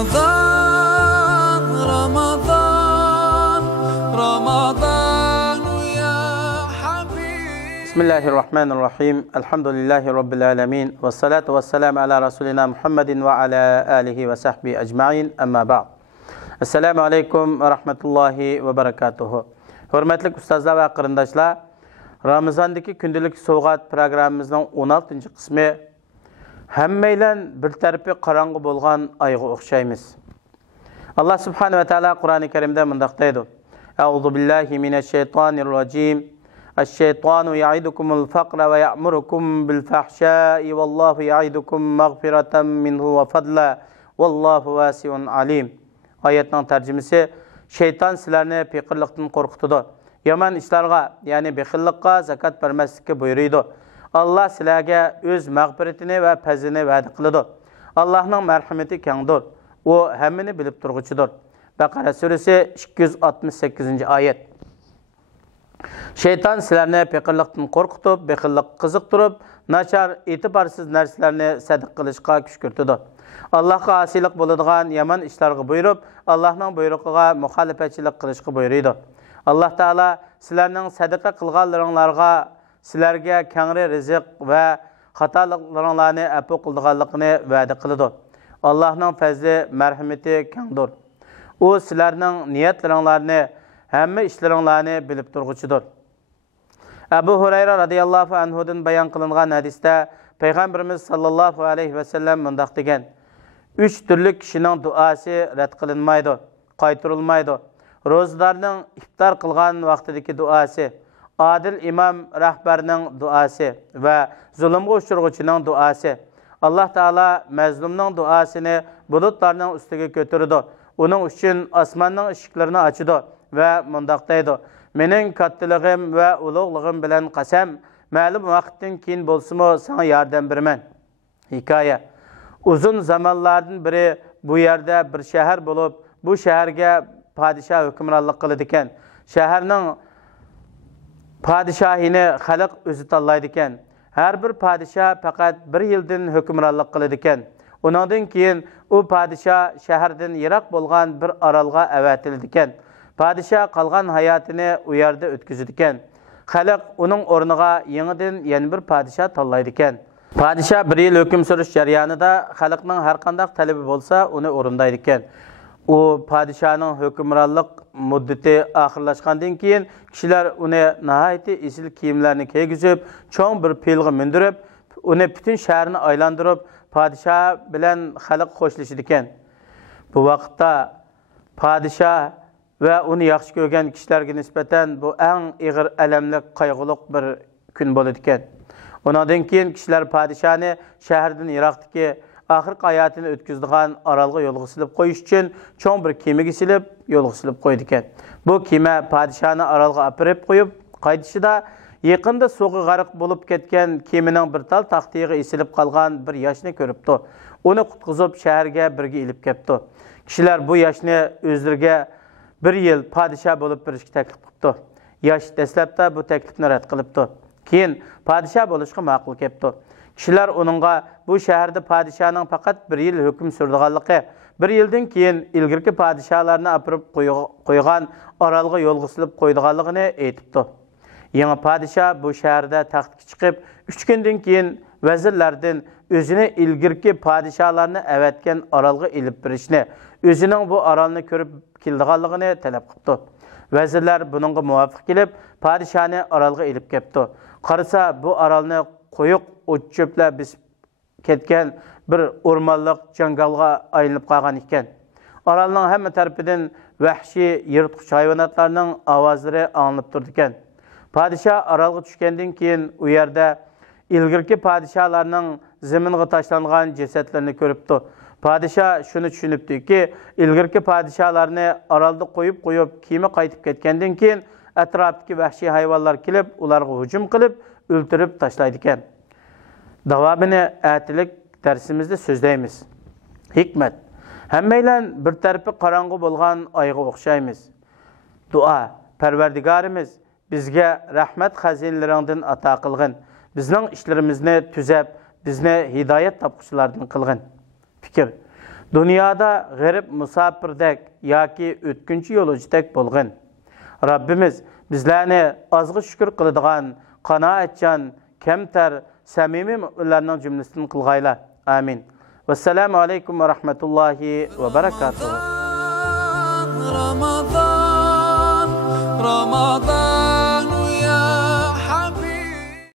Ramazan, Ramazan, Ramazan ya Habib. Bismillahirrahmanirrahim. Elhamdülillahi Rabbil alemin. Ve salatu ve selamu ala Resulina Muhammedin ve ala alihi ve sahbihi ecma'in. Amma ba'd. Esselamu aleyküm ve rahmetullahi ve berekatuhu. Hürmetli ustazlar ve kırındaşlar, Ramazandaki gündelik soğuğat programımızın 16. kısmı hemmeylen bir tarafı karanğı bolgan ayga okşaymiz. Allah subhanahu ve teala Kur'an-ı Kerim'de mındaktaydı. Euzu billahi mineşşeytanirracim. Eşşeytanu ya'idukumul fakra ve ya'murukum bil fahşai vallahu ya'idukum mağfireten minhu ve fadla vallahu vasiun alim. Ayetinin tercümesi, şeytan sizlarni pekirlikten korkutudu. Yaman işlarga, yani bekillikka zakat vermeslikka buyuruydu. Allah sizlarga öz mağfiretini ve fazlini va'da qılıdı. Allah'ın merhameti kengdir. O hemmini bilip turguçudur. Bakara suresi 268. ayet. Şeytan sizlarni pekirlikten korkutup, bekillik kızıktırıp, naçar, itibarsız narsalarni sadık qilishqa küşkürtüdü. Allah'a asilik buladigan yaman işlarga buyurup, Allah'ın buyruğuna muhalefetçilik qilishqa buyuruydu. Allah Teala sizlarning sadaqa qilganlaringlarga sizlarga kengri rizq ve xatoliklarni afu qildiganligini va'da qiladi. Allah'ning fazli, merhameti kengdir. O sizlarning niyatlaringlarni, hamma ishlaringlarni bilib turguchidir. Abu Hurayra radhiyallohu anhudan bayon qilingan hadisda Peygamberimiz sallallahu aleyhi ve sellem mundaq degan: 3 türlü kişinin duası rad qilinmaydi, qaytarilmaydi. Ro'zdarning iftar qilgan vaqtidagi duası, adil imam rahbarning duası ve zulmga uchirg'uchining duası. Allah Taala mazlumning duasini bulutlarning ustiga ko'tardi. Uning uchun osmonning eshiklarini ochdi ve mundaq deydi: "Mening kattaligim ve ulug'ligim bilan qasam, ma'lum vaqtdan keyin bo'lsa-mu sana yordam beraman." Hikoya. Uzun zamanlardan biri bu yerde bir şehir bulup, bu şehirge padişah hükümranlık qiladi ekan. Şehirning padişahini xalq o'zi tanlaydi ekan. Har bir padişah faqat bir yildan hükümranlık qiladi ekan. Undan keyin u padişah şehirdan yiroq bo'lgan bir orolga avatildi ekan. Padişah qolgan hayotini u yerda o'tkazadi ekan. Xalq uning o'rniga yangidan yana bir padişah tanlaydi ekan. Padişah bir yil hüküm sürüş jarayonida xalqning har qanday talabi bo'lsa, uni o'rindaydi ekan. O padişahning hükümranlık muddati oxirlashgandan keyin kishilar uni nihoyatda esil kiyimlarni kiygizib, cho'ng bir pelga mindirib, uni butun shaharni aylantirib, padişah bilan xalq xo'shlashadi ekan. Bu vaqtda padişah ve uni yaxshi ko'rgan kishilarga nisbatan bu eng ig'ir alamli qayg'uliq bir kun bo'ladi ekan. Ondan keyin kishilar padişahni shahardan yiroqdagi oxirgi hayotini o'tkazadigan orolga yo'lga silib qo'yish uchun cho'ng bir kemaga silib yo'lga silib qo'ydi ekan. Bu kema padişahni orolga apirib qo'yib qaytishida yaqinda suvga g'arq bo'lib ketgan kemaning bir tal taxtiga esilib qolgan bir yoshni ko'ribdi. Uni qutqizib shaharga birga ilib kelibdi. Kishilar bu yoshni o'zlariga bir yil padişah bo'lib berishga taklif qilibdi. Yosh dastlabda bu taklifni rad qilibdi. Keyin padişah bo'lishga ma'qul kelibdi. Kishilar uningga bu shaharda padişahning faqat bir yil hukm surdiganligi, bir yildan keyin ilgirki padişahlarni apirib qo'ygan orolga yo'lga silib qo'ydiganligini aytibdi. Yangi padişah bu shaharda taxtga chiqib, 3 kundan keyin vazirlardan o'zini ilgirki padişahlarni avatgan orolga ilib berishni, o'zining bu orolni ko'rib keldiganligini talab qildi. Vazirlar buningga muvofiq kelib, padişahni orolga ilib kelibdi. Qarasa bu orolni qo'yiq o'tchoplar bisib ketgan bir o'rmonliq jangalga aylanib qolgan ekan. Orolning hamma tarafidan vahshiy yirtqich hayvonotlarning ovozlari anglanib turdi ekan. Padişah orolga tushgandan keyin u yerda ilgirki padişahlarning zaminga tashlangan jasadlarini ko'ribdi. Padişah shuni tushunibdiki, ilgirki padişahlarni orolda qo'yib kema qaytib ketgandan keyin atrofdagi vahshiy hayvonlar kelib, ularga hujum qilib, o'ltirib tashlaydi ekan. Davamını atilik dersimizde so'zlaymiz. Hikmet. Hammeylan bir tarafı qarang'u bo'lgan oyga o'xshaymiz. Dua. Parvardigarimiz bizga rahmat xazinalaringdan ato qilgin. Bizning ishlarimizni tuzab, bizni hidoyat topquchilardan qilgin. Fikr. Dünyada g'arib musafirdek yoki o'tkinchi yo'lovchidek bo'lg'in. Rabbimiz bizlarni ozg'i shukr qiladigan, qanoatchan, kamtar, samimiy mu'minlarning jumlasidan qilg'ayla. Amin. Vassalamu alaykum va rahmatullohi va barakatuh.